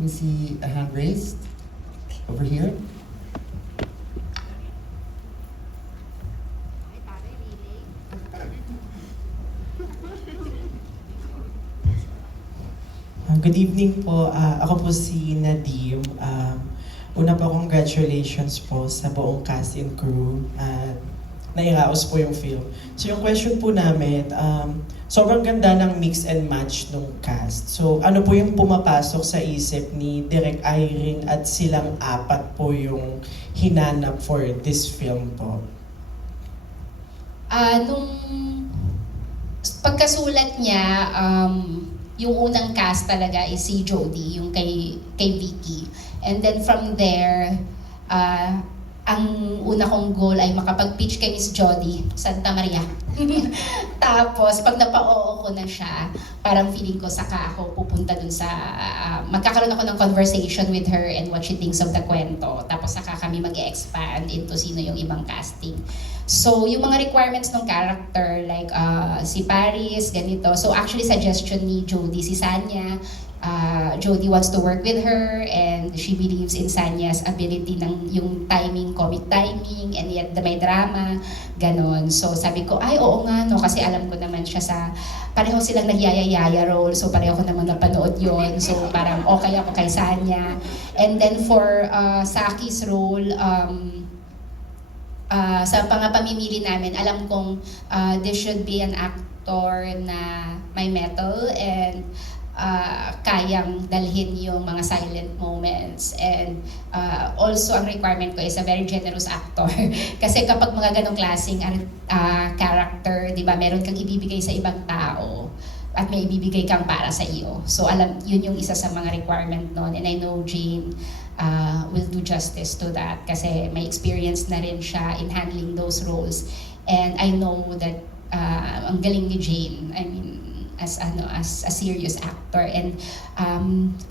can see a hand raised over here. Good evening po. Ako po si Nadim. Una po, congratulations po sa buong cast and crew. Nairaos po yung film. So yung question po namin, sobrang ganda ng mix and match ng cast. So ano po yung pumapasok sa isip ni Direk Irene at silang apat po yung hinanap for this film po? Nung pagkasulat niya, yung unang cast talaga is si Jody, yung kay Vicky. And then from there, ang una kong goal ay makapag-pitch kay Miss Jody Santa Maria. Tapos, pag napa-oo ko na siya, parang feeling ko saka ako pupunta dun sa, magkakaroon ako ng conversation with her and what she thinks of the kwento. Tapos saka kami mag-expand into sino yung ibang casting. So, yung mga requirements ng character, like si Paris, ganito. So, actually, suggestion ni Jody, si Sanya, Jody wants to work with her and she believes in Sanya's ability ng yung timing, comic timing, and yet may drama, ganon. So, sabi ko, ay, oo nga, no, kasi alam ko naman siya sa, pareho silang nagyayayaya role, so pareho ko naman napanood yon. So, parang okay ako kay Sanya. And then for Saki's role, sa pamimili namin, alam kong there should be an actor na may metal and kayang dalhin yung mga silent moments. And also, ang requirement ko is a very generous actor. Kasi kapag mga ganong klaseng character, di ba, meron kang ibibigay sa ibang tao at may ibibigay kang para sa iyo. So, yun yung isa sa mga requirement nun. And I know Jane will do justice to that kasi may experience na rin siya in handling those roles. And I know that ang galing ni Jane, I mean, as a serious actor. And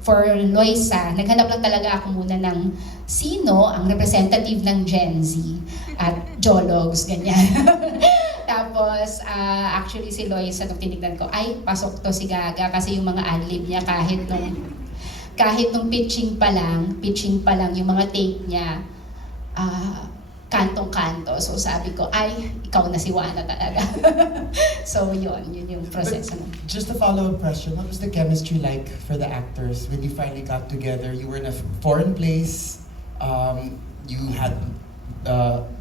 for Loisa, naghanap lang talaga ako muna ng sino ang representative ng Gen Z at Jologs, ganyan. Tapos, actually si Loisa, nung tinignan ko, ay, pasok to si Gaga kasi yung mga adlib niya kahit nung pitching pa lang, yung mga take niya, kantong-kanto. So sabi ko, ay, ikaw na si Juana talaga. So yun yung proseso. Just a follow-up question, what was the chemistry like for the actors when you finally got together? You were in a foreign place, you had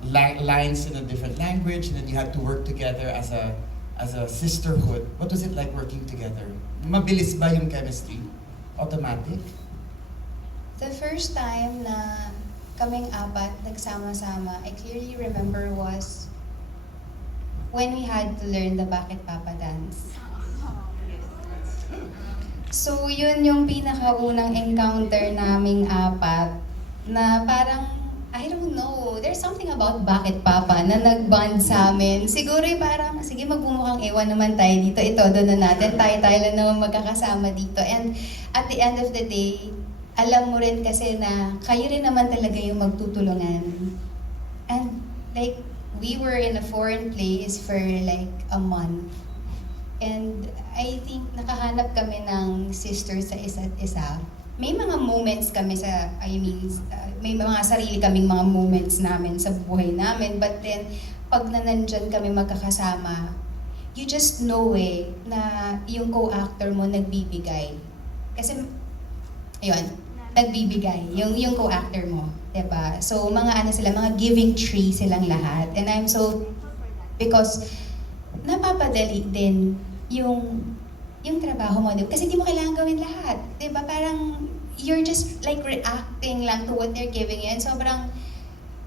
lines in a different language, and then you had to work together as a sisterhood. What was it like working together? Mabilis ba yung chemistry? Automatic? The first time na kaming apat nagsama-sama, I clearly remember was when we had to learn the Bakit Papa dance. So yun yung pinakaunang encounter naming apat na parang, I don't know, there's something about Bakit Papa na nag-bond sa amin. Siguro parang, sige magbumukhang ewan naman tayo dito, ito doon na natin, tayo lang naman magkakasama dito. And at the end of the day, alam mo rin kasi na kayo rin naman talaga yung magtutulungan. And like, we were in a foreign place for like a month. And I think nakahanap kami ng sisters sa isa't isa. May mga moments kami may mga sarili kaming mga moments namin sa buhay namin. But then, pag nandyan kami magkakasama, you just know na yung co-actor mo nagbibigay. Kasi, ayun, nagbibigay yung co-actor mo, diba? So mga mga giving tree silang lahat. And I'm so, because napapadali din yung trabaho mo, diba? Kasi di mo kailangan gawin lahat, diba? Parang you're just like reacting lang to what they're giving you, and sobrang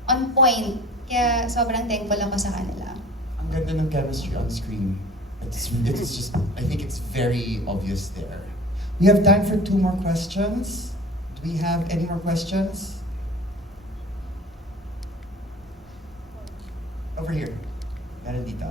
on point. Kaya sobrang thankful ako sa kanila. Ang ganda ng chemistry on screen. It's just, I think it's very obvious there. We have time for 2 more questions. Do we have any more questions? Over here. Meron dito.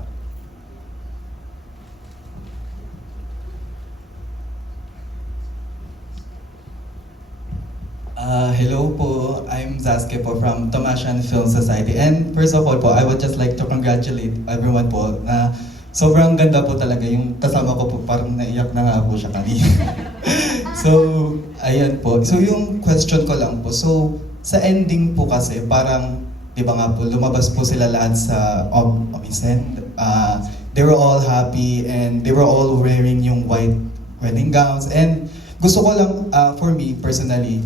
Hello po, I'm Zaske po from Tomashan Film Society. And first of all po, I would just like to congratulate everyone po na sobrang ganda po talaga yung kasama ko po, parang naiyak na nga po siya kanina. So, ayan po. So, yung question ko lang po. So, sa ending po kasi, parang, di ba nga po, lumabas po sila lahat sa Omniscient. They were all happy and they were all wearing yung white wedding gowns. And gusto ko lang, for me personally,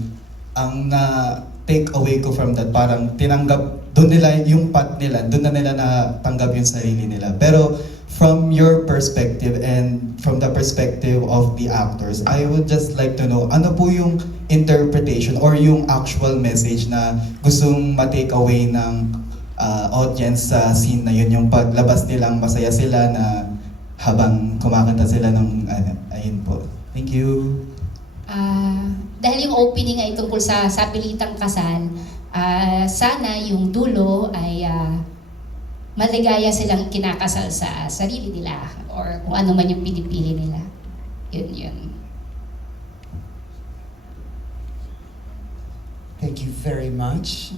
ang na-take away ko from that, parang tinanggap, doon nila yung path nila, doon na nila natanggap yung sarili nila. Pero, from your perspective and from the perspective of the actors, I would just like to know, ano po yung interpretation or yung actual message na gustong ma-take away ng audience sa scene na yun, yung paglabas nilang masaya sila na habang kumakanta sila ng ayun po. Thank you. Dahil yung opening ay tungkol sa pilitang kasal, sana yung dulo ay maligaya silang kinakasal sa sarili nila or kung ano man yung pinipili nila. Yun. Thank you very much.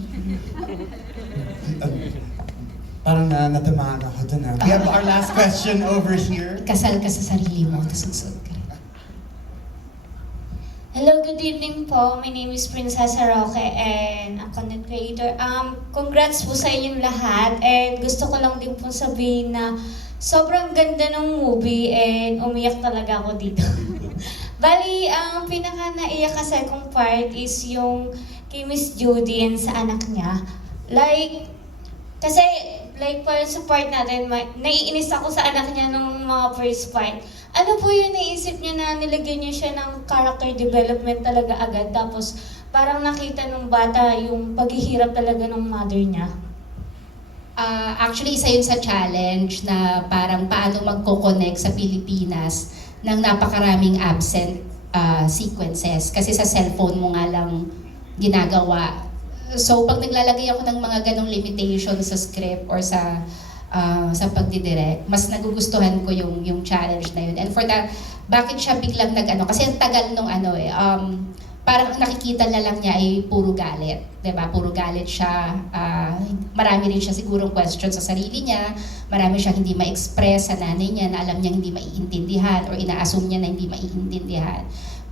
Parang natamaan ako dun. We have our last question over here. Kasal ka sa sarili mo, tapos susunod ka. Hello, good evening po. My name is Princessa Roque and a content creator. Congrats po sa inyong lahat and gusto ko lang din po sabihin na sobrang ganda ng movie and umiyak talaga ako dito. Bali, ang pinaka naiyak kasi kong part is yung kay Miss Judy and sa anak niya. Kasi parang sa part natin, naiinis ako sa anak niya nung mga first part. Ano po yung naisip niya na nilagyan niya siya ng character development talaga agad, tapos parang nakita nung bata yung paghihirap talaga ng mother niya? Actually, isa yun sa challenge na parang paano magko-connect sa Pilipinas ng napakaraming absent sequences. Kasi sa cellphone mo nga lang ginagawa. So, pag naglalagay ako ng mga ganong limitations sa script or sa pagdidirect, mas nagugustuhan ko yung challenge na yun. And for the, bakit siya biglang kasi ang tagal nung parang ang nakikita na lang niya ay puro galit. Diba? Puro galit siya. Marami rin siya sigurong question sa sarili niya. Marami siyang hindi ma-express sa nanay niya na alam niya hindi maiintindihan or ina-assume niya na hindi maiintindihan.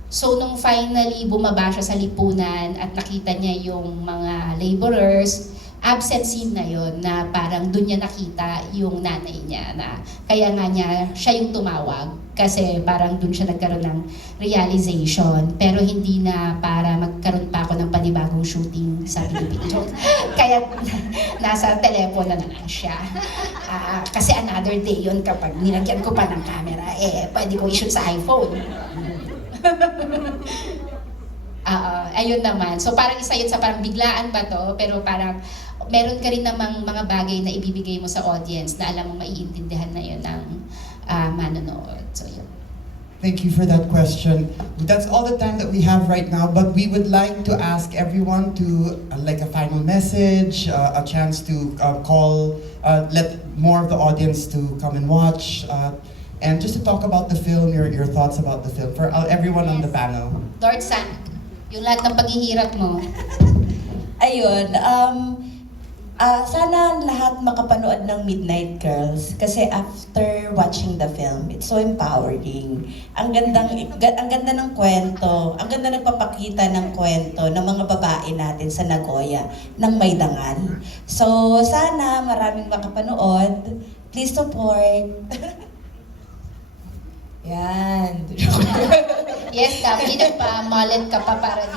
So, nung finally bumaba siya sa lipunan at nakita niya yung mga laborers, absent scene na yon na parang doon niya nakita yung nanay niya na kaya nga siya yung tumawag kasi parang doon siya nagkaroon ng realization pero hindi na para magkaroon pa ako ng panibagong shooting sa Pilipinas. Kaya nasa telepono na lang siya. Kasi another day yon kapag nilagyan ko pa ng camera, pwede ko i-shoot sa iPhone. Ayun naman. So parang isa yun sa parang biglaan ba to, pero parang meron ka rin namang mga bagay na ibibigay mo sa audience na alam mo maiintindihan na yun ng manonood. So yun. Thank you for that question. That's all the time that we have right now, but we would like to ask everyone to like a final message, a chance to call, let more of the audience to come and watch, and just to talk about the film, your thoughts about the film, for everyone on the panel. Lord San, yung lahat ng paghihirap mo. Ayun, sana lahat makapanood ng Midnight Girls kasi after watching the film, it's so empowering. Ang ganda ng kwento, ang ganda nagpapakita ng kwento ng mga babae natin sa Nagoya ng may dangal. So sana maraming makapanood. Please support. Yan. Yes, dapat pa, mullet ka pa para